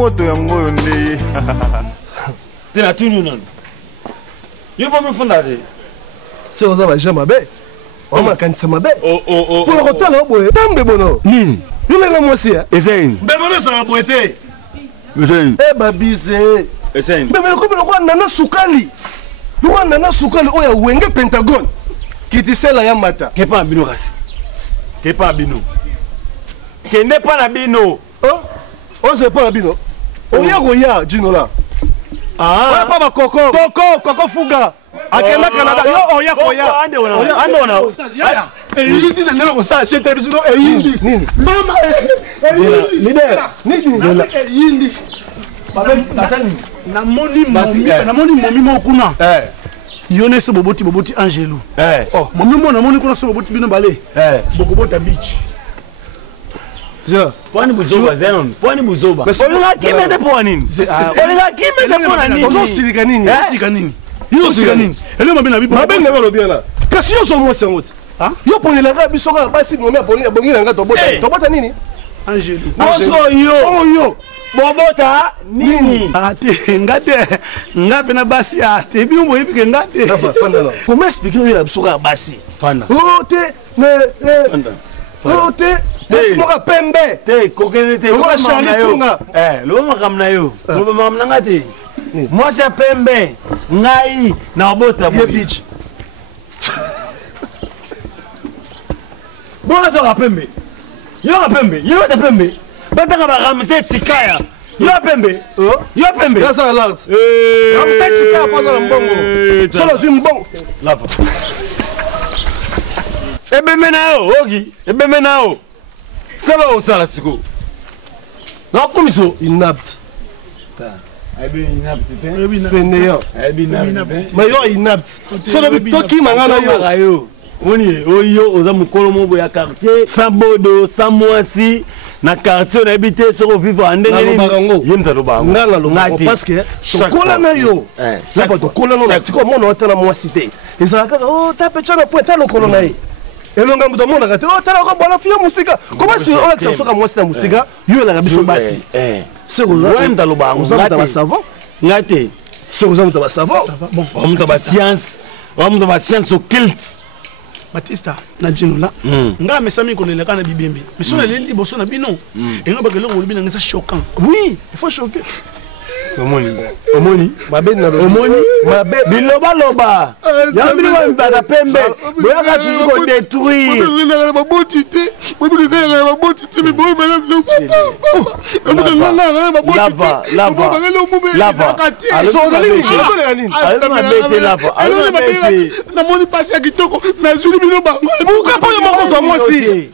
moto yango yonde. Tena tunu non. Yo pas me fondade. C'est aux amis jamais bé. On m'a quand ça m'a bé. Pour le hôtel au bout. Tambe bono. Nini. Yo les moi aussi. Essaye. Bemono ça va boiter. Essaye. Eh babise. Essaye. Bemono ko ko nana sukali. Luwa nana sukali oya wenge Pentagone. Kiti sela ya mata. Kepa bino kasi. Kepa bino. Kende pa na bino. Oh. On se pas na bino. Oya goya Jinola. Ah. Pas ba Coco fuga. Akenda Canada. Yo oya koya. Ande ona. Eyindi na nelo ko sa chete biso eyindi. Nini? Mama leader. Nini? Eyindi. Namoni momi mokuna. Yone so boboti Angelo. Momi mo namoni kuna so boboti bino bale. Bokobota beach. Pwani buzoba zenon. Pwani buzoba. Olinga kimete pwani. Olinga kimete pwani. Ozo silika nini? Silika nini? Yo silika nini? Ele mabena bibo. Mabena balo bien kasi yo so mo sengote. Yo ponela ka bisoka basi momi aponela bongina nga tobota nini? Angelo. Oso yo. Bobota nini? Ate ngate ngape na basi ate bi mo yipike ngate. Fanda. Comment expliquer yo la bisoka basi? Fanda. Oh te Fanda. Oh te Moka pembe. Te kokene te. Ola Charlie Tunga. Lo makamna yo. Lo makamna ngati. Moi c'est pembe. Ngai na bota ye beach. Bon ça va pembe. Yo pembe. Yo ta pembe. Bataka ba Ramsey Chikaya. Yo pembe. Yo pembe. Ya ça l'art. Ramsey Chikaya pas ça mbongo. Solo zimbongo. Lava. Ebe menao, ogi. Ebe menao. Saba osala siko. Na komiso inapt. Ebe inapt. Fainéant. Ebe inapt. Mais yo inapt. Solo bi toki mangana yo. Oni oyo oza mukolo mobo ya quartier, Sambodo, Samwasi. Na quartier on habité sur vivre en ndenge yemta lo bango nganga lo parce que tokola na yo ça va tokola na tiko mona otana moi cité ezalaka oh ta petana point ta lokolo na ye elonga muda mona kate oh ta ko bona fia musika comment si on accès soka moi cité musika yo la biso basi c'est wenda lo bango ngata ba savant ngate c'est aux hommes de ba savant bon on ba science au culte Batista na Jinola nga mesami ko leleka na bibembe mais so na leli boso na bino et nga bakelo ko bina ngisa choquant oui il faut choquer omoni mabe na omoni mabe biloba loba ya bino ba mbata pembe boya ka toujours ko détruire na ba botité bobi ka na ba botité mais bobi na lava so na moni passe kitoko na zuli bino bango buka po yo moko za mosi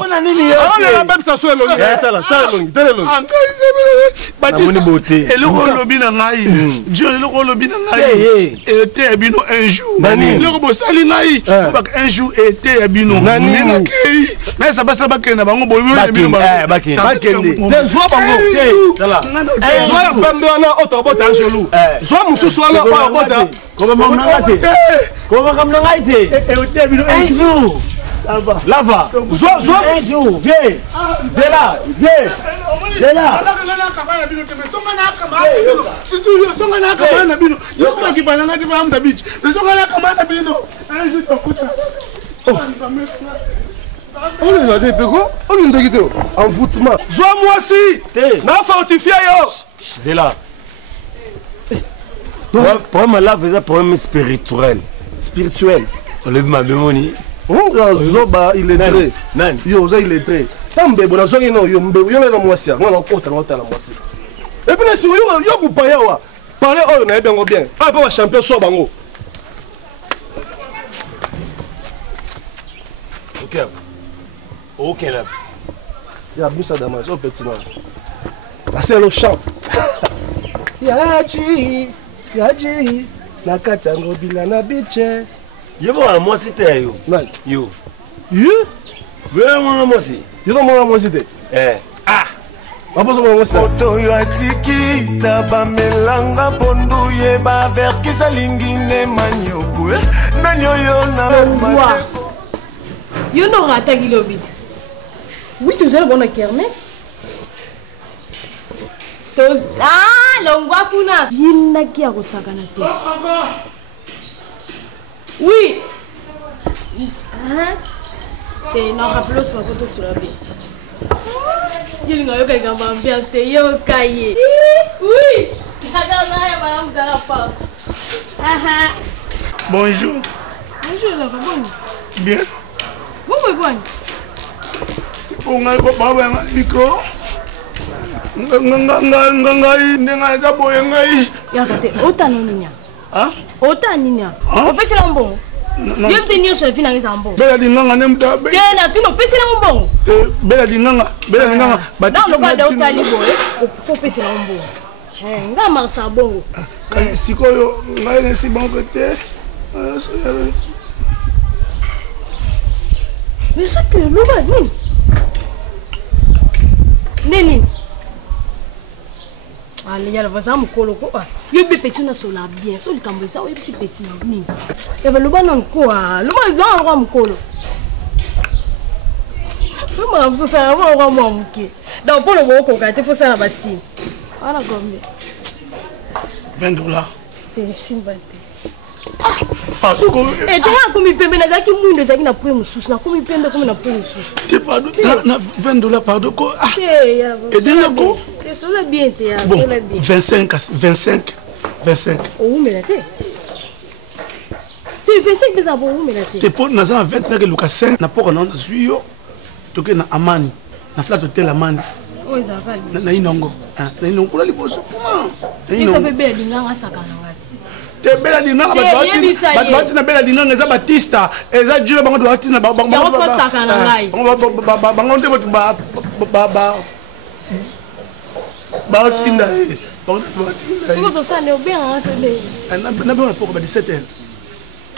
ona nini yo ona la même ça so elongi tala longi Batista beauté eloko lobi na ngai Dieu eloko lobi na ngai était bino un jour eloko bosali ngai un jour était bino nani mais ça passe ba kena bango bobi bino ba kende zwa bango zwa pembe na otobota Angelo zwa mususu na otobota comment mamna ngate était bino un jour ça va lava zwa un jour viens là envoûtement. Moi aussi. Na fortifié yo. C'est là. Problème là faisait problème spirituel. On lève ma bémoni. Zoba il est très. Nani. Yo ça il est très. Tambe bona zongi no yo mbe yo na mwasi ya ngona okota na otala mwasi. Et puis si yo bupaya wa parler oyo na ebengo bien. Ah pas champion so bango. OK là. Ya bisa damas au petit nom. Passer le chant. Yaji na katango bila na biche. Yo ba mwasi te yo. Nani? Yo. Vraiment mwasi. Yo no mwasi te. Aposo mwasi. Moto yo atiki tabamelanga pondu ye ba verkisa lingine manyokwe. Nanyo yo na mate. Yo no rata gilobi. Oui, tu sais le bon kermesse. Ah, longwa kuna. Yinaki ya kosakana te. Oui. Et non, rappelons ce matin sur la vie. Il n'y a pas d'ambiance, c'est yo cahier. Oui. Bonjour. Bonjour, là, bon. Bien. Bon, bon. On a un micro. Ngai nenga za boye ngai. Ya kate otaninya. Ah? Otaninya. Opesi la mbongo. Yemte nyo so fina ngisa mbongo. Bela dinganga nemta. Tena tuno pesi la mbongo. Bela dinganga batisi. Na lokada otali boye. Fo pesi la mbongo. Nga marcha bongo. Sikoyo ngai nesi bongo te. Mais ça que le bas Nini. Allez, il y a le voisin mukolo quoi. Il est petit na sola bien, so le cambo ça, oui, c'est petit nini. Il va le ban quoi. Le ban dans le roi mukolo. Maman, ça ça va roi muké. Donc pour le bon ko il faut ça la bassine. Voilà combien? $20. T'es simbate. Et toi, comme il peut me dire qu'il y a une après mon sous, comme il peut me comme une après mon sous. Tu pardon, $20 pardon quoi? Et déjà quoi? C'est sur le bien, t'es bon, 25. Oh, mais la tête. Tu 25 mais ça bon, mais la tête. Tu peux na 25 que Lucas 5 na poko na suyo. Toke na Amani, na flat hotel Amani. Oh, ça va. Na inongo. Na inongo kula liboso kuma. Il s'appelle belle dinga sakana. Te bela dinanga bati na bela dinanga eza Batista eza Dieu bango do Batista bango fo sakana ngai bango nde ba tinda bango tinda siko to sane obien entende na ba pour 17h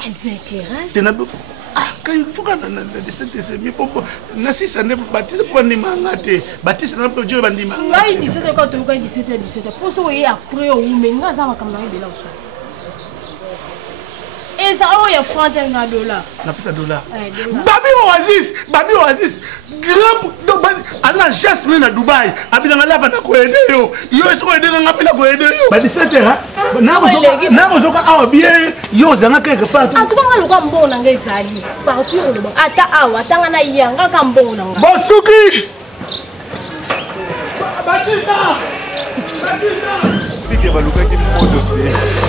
éclairage te na quand fuka na 17h c'est mi popo na sisa ne Batista pour ndimanga te Batista na Dieu bandimanga ngai 17h quand to 17h pour so ye après o menga za makamanga de là aussi. Et ça, il y a $30. On a pris ça $. Babi Oasis, grand. Donc, à Jasmine à Dubaï, à là, va t'aider. Yo, est-ce qu'on aide dans la cohésion? Bah, 17h, hein? Non, bien, yo, ça n'a quelque part. Ah, tu vas le cambo, n'a pas sali. Partout, le bon. Attends, na yanga cambo, n'a pas. Bonsuki! Batista! Pique baluka ki moto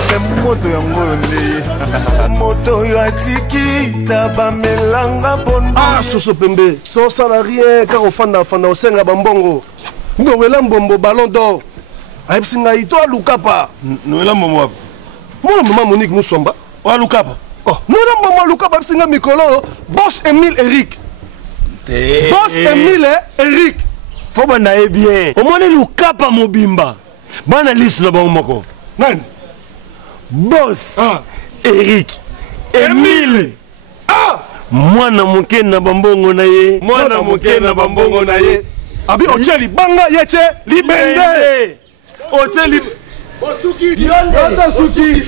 te moto ya ngone moto ya tiki taba melanga bondo ah soso pembe so sala rien ka ofanda fanda osenga bambongo ngowela mbombo ballon d'or ayipsinga ito alukapa noela mbombo wapi mona mama Monique Musomba wa lukapa oh noela mbombo alukapa ayipsinga mikolo boss Emile Eric boss Emile Eric faut bana e bien au moins lukapa mobimba bana liste na bango moko nani boss Eric Emile mwana moke na bambongo na ye mwana moke na bambongo na ye abi ocheli banga yeche libende ocheli Bosuki Yonda Suki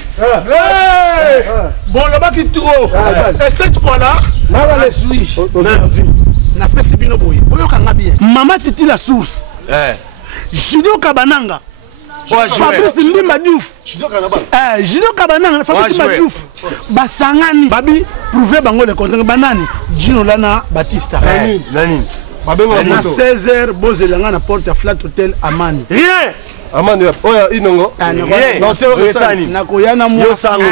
bon là-bas qui trop et cette fois-là na suis na pesi bino boy boyo kanga bien Mama Titi la source Judo Kabananga Fabrice Ndimba Diouf Judo Kabananga Fabrice Ndimba Diouf basangani babi prouver bango le contrat banani Gino Lana Batista nani na 16h bozelanga na porte flat hotel Amani rien Amani oya inongo non c'est resani na koyana mo sango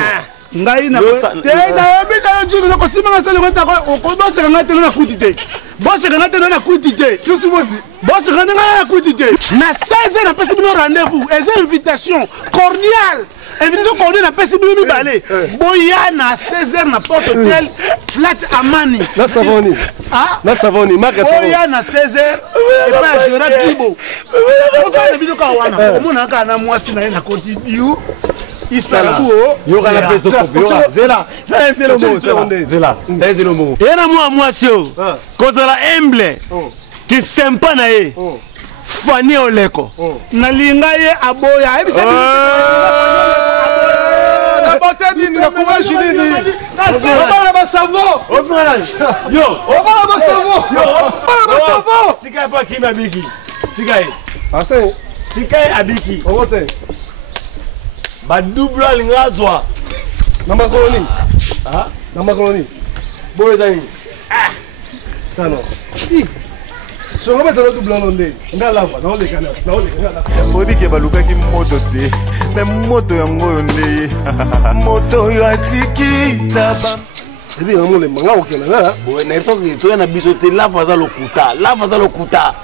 ngai na tena bita Gino ko simanga sele ko ta ko boseka ngate na kutite boseka ngate na kutite tusi bosi boseka ngate na kutite na 16h na pesi bino rendez-vous et invitation cordiale invitation cordiale na pesi bino mibale boya na 16h na porte hotel flat Amani na savoni na savoni marque savoni boya na 16h et pas Gérard Kibo on va de bino ka wana komona ka na mwasi na na continue Isala yo kana peso kopi yo zela c'est le mot zela c'est le mot et na moi sio kozala humble qui sympa na ye Fani Oleko na linga ye aboya ebisa na bote nini na courage nini na ba savon yo ba savon yo ba savon tika pa ki mabiki tika ase Sikai abiki. On sait. Ba double l'ingazwa. Na macaroni. Ah, na macaroni. Boy zani. Ah. Tano. So on va te double l'onde. Nga lava, na ole kana. Na ole kana. Bobi ke balukaki moto te. Mais moto yango yonde. Moto yo atiki taba. Ebi on le manga okena na. Boy na so que to na biso te lava za lokuta. Lava za lokuta.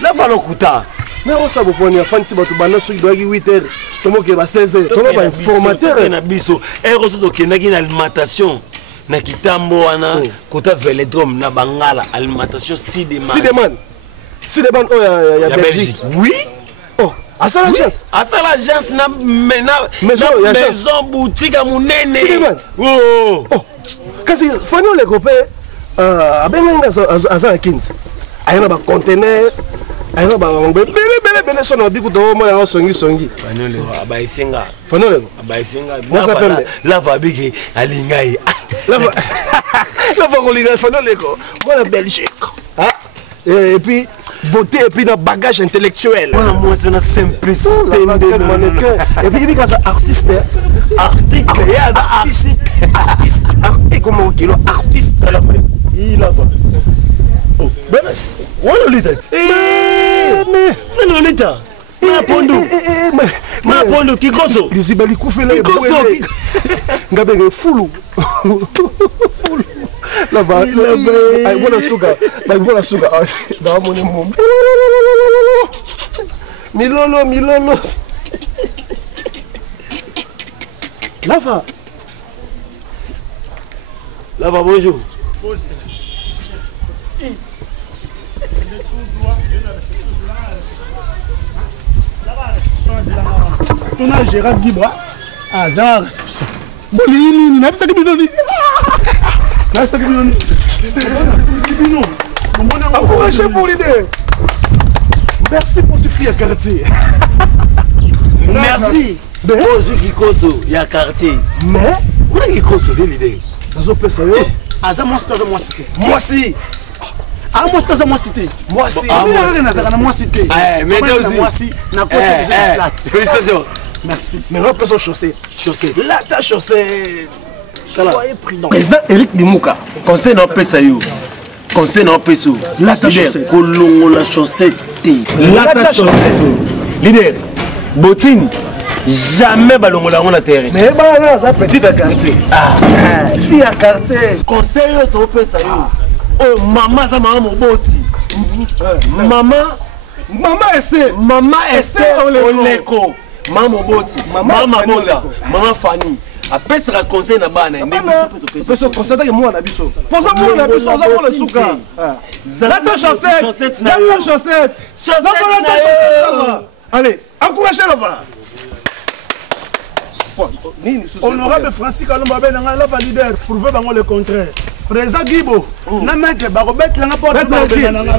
Lava lokuta. Mais on sait pourquoi on a fait si bato bana so doit 8h. Tomo ke ba 16h. Tomo ba informateur na biso. Et reso to kenaki na alimentation. Na kitambo wana kota velodrome na bangala alimentation Sideman. Sideman oh ya Belgique. Oui. Oh, à ça l'agence. À ça l'agence na maison boutique à munene. Sideman. Oh. Oh. Kasi fano les copains abenga za kinz. Ayana ba conteneur. Ayana ba bele so na biku to mo ya songi. Fano le ba isenga. Fano le ba isenga. Moi ça pembe. La va bigi alingai. La va coliga fano le ko. Moi la Belgique. Ah. Et puis beauté et puis dans bagage intellectuel. Moi c'est une simplicité de mannequin. Et puis quand ça artiste artiste et comment kilo artiste à la fin. Il a pas. Oh, ben on le dit. Mais non l'état. Ma pondo kikoso. Lisibali kufela kikoso. Ngabenge fulu. La ba. Ay bona suka. Ba bona suka. Da mo ni mom. Milolo. Lava, bonjour. On a Gérard Guibois. Ah, ça va, réception. Bolini, n'a pas ça que bidoni. N'a ça que bidoni. C'est bidon. Encouragez pour l'idée. Merci pour ce fille à quartier. Merci. Ozu Kikoso, il y a quartier. Mais, on a Kikoso de l'idée. Dans un peu ça, yo. Aza moi c'est moi cité. Moi si. Ah moi c'est moi cité. Moi si. Ah moi cité. Mais aussi. Moi si. Na côté déjà flat. Félicitations. Merci. Mais on peut son chaussette. Chaussette. Là ta chaussette. Soyez prudent. Président Eric Dimouka. Conseil non pesa yo. Conseil non peso. Là ta chaussette. Kolongo la chaussette. Là ta chaussette. Leader. Botine. Jamais balongola on la terre. Mais bah ça petit à quartier. Ah, fille à quartier. Conseil to pesa yo. Oh maman ça maman moboti. Maman Esther Oleko. Maman moboti. Maman Bota. Maman Fanny. Après ça conseil na bana ndé biso conseil que moi na biso. Pour ça moi na biso ça pour le souka. Là ta chaussette. Là ta chaussette. Allez, encouragez là-bas. Honorable Francis Kalomba Benanga la leader prouver bango le contraire. Président Guibo, na maître ba robet la porte ba benanga.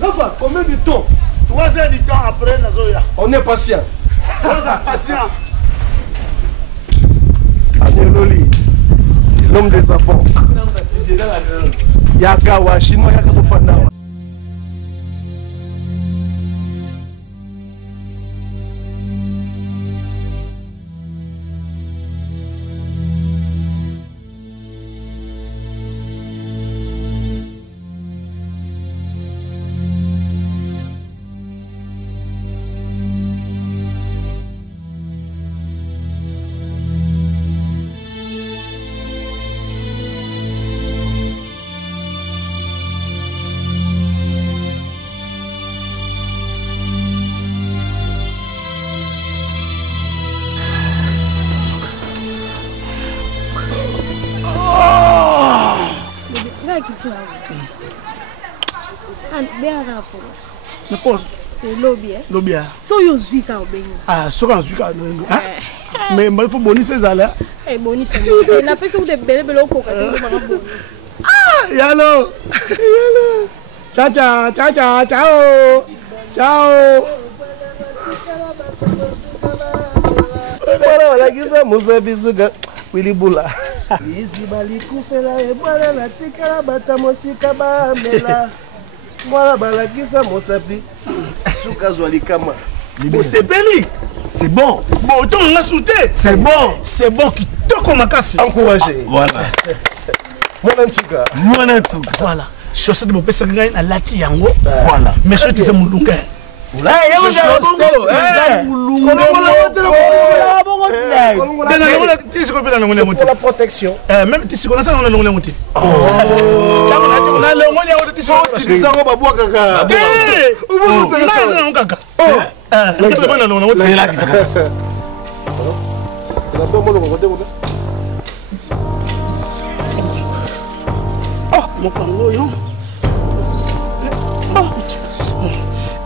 Lava, combien de temps? 3 heures du temps après Nazoya. On est patient. 3 heures patient. Aneloli, l'homme des enfants. Yakawa, chinois, Yakatofana. Na pose. Lobby. Lobby. So you zwika obengo. Ah, so kan zwika no. Mais il faut boni ces là. Eh boni c'est. La personne de belle ko ka to ba boni. Ah, yalo. Ciao. Voilà, la kisa Moussa Bizuga, Willy Boula. Izi balikufela ebwala na tikala bata mosika bamela. Voilà balakisa mosapi. Suka zwalikama. Bosepeli. C'est bon. Bon, autant on a sauté. C'est bon. C'est bon qui toko makasi. Encouragé. Voilà. Mwana Nsuka. Voilà. Chaussette de Bopé Sangai à Lati Yango. Voilà. Mais je disais Moulunga. Là, il y a la protection. Même si on a ça, on a l'onglet monté. Oh, on a l'onglet monté. Mon pango, yo.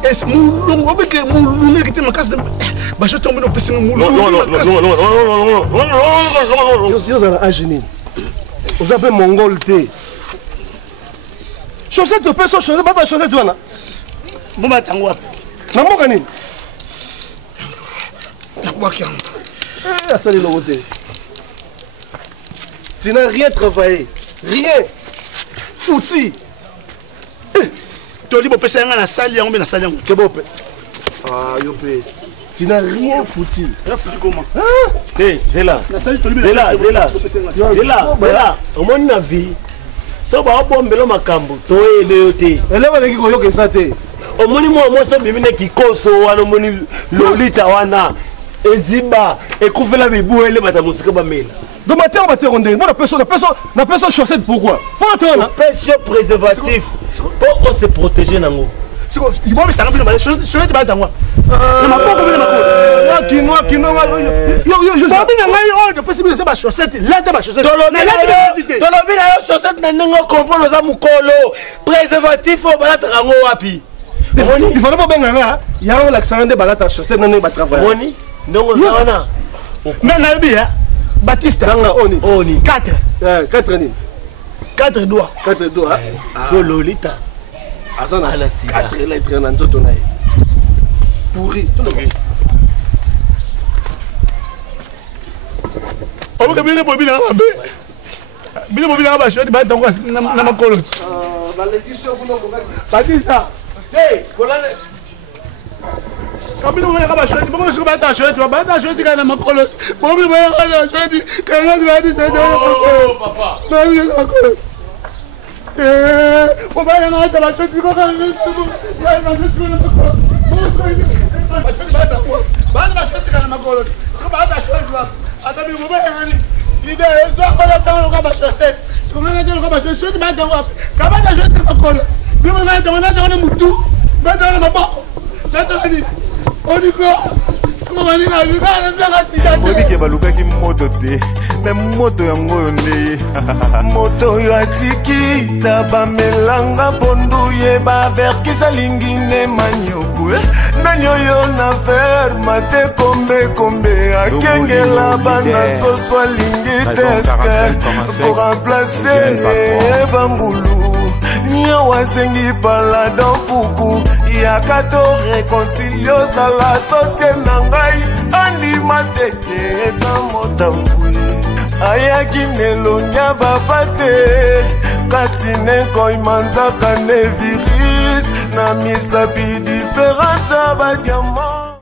Est-ce moulungo que moulungo qui te macasse de bah je tombe no pesi moulungo. Non. Yo za agénine. Vous avez mongol té. Chaussette de personne chaussette pas chaussette toi na. Bon ba tango. Na moka nini? Na kwa ki. Asali lo côté. Tu n'as rien travaillé. Rien. Fouti. Tu dis que tu as salle, on a salle. Ah, Yopé. Tu n'as rien foutu. Rien foutu comment? C'est là. Au moins la vie. Ça va bomber le macambo. Toi et le thé. Et là, on est qui koyoke ça thé. Au moins moi ça bimine qui koso wana moni lolita wana eziba ekufela bibu ele bata musika bamela. Donc matin on va te rendre. Moi la personne chaussette pourquoi? Pour attendre. Personne préservatif. Pour se protéger nango. C'est quoi? Il va me savoir bien chose tu vas dans moi. Na maboko bien mako. Kino. Yo. Ba bien ngai de possible c'est ba chaussette. Là ta ba chaussette. Tolobi na yo chaussette na nengo comprendre za mukolo. Préservatif au balata nango wapi? Il faut pas bien nga. Ya on l'accent de balata chaussette na ba travail. Moni ndongo zawana. Mais na bien Baptiste, Oni. 4. 4 nini? 4 doigts. 4 doigts. So Lolita. Azana 4 lettres na nzoto na ye. Pourri. On va bien bobi na babe. Bien bobi na ba shoti ba tango na makolo. Ba l'édition kuno ko. Baptiste. Hey, kolane. Kabili mwe kaba shoti, bongo siku bata shoti kana makolo. Bongo mwe kana shoti, kana shoti shoti. Oh papa. Mwe makolo. Baba yana hata shoti ko kana shoti. Ya na shoti ko makolo. Bongo shoti bata ko. Bata shoti kana makolo. Siku bata shoti wa. Ata bi mwe yana ni. Ide ezo kola tango kaba shoti. Siku mwe kana kaba shoti bata ko. Kaba shoti makolo. Bi mwe kana tango mutu. Bata na maboko. Bata ni. Odike balukaki moto te me moto yango oyo nde moto oyo atiki tabamelanga pondu ye baverkisa lingine manyokue nani oyo na verma te kombe akengela bana soso alingi teske koremplace ebangulu nio wasengi paladon puku yakato réconcilio sala sosie na ngai andima teke eza motambwi ayaki nelonya baba te kati nekoima nzaka ne virus na misapi diference ya badiama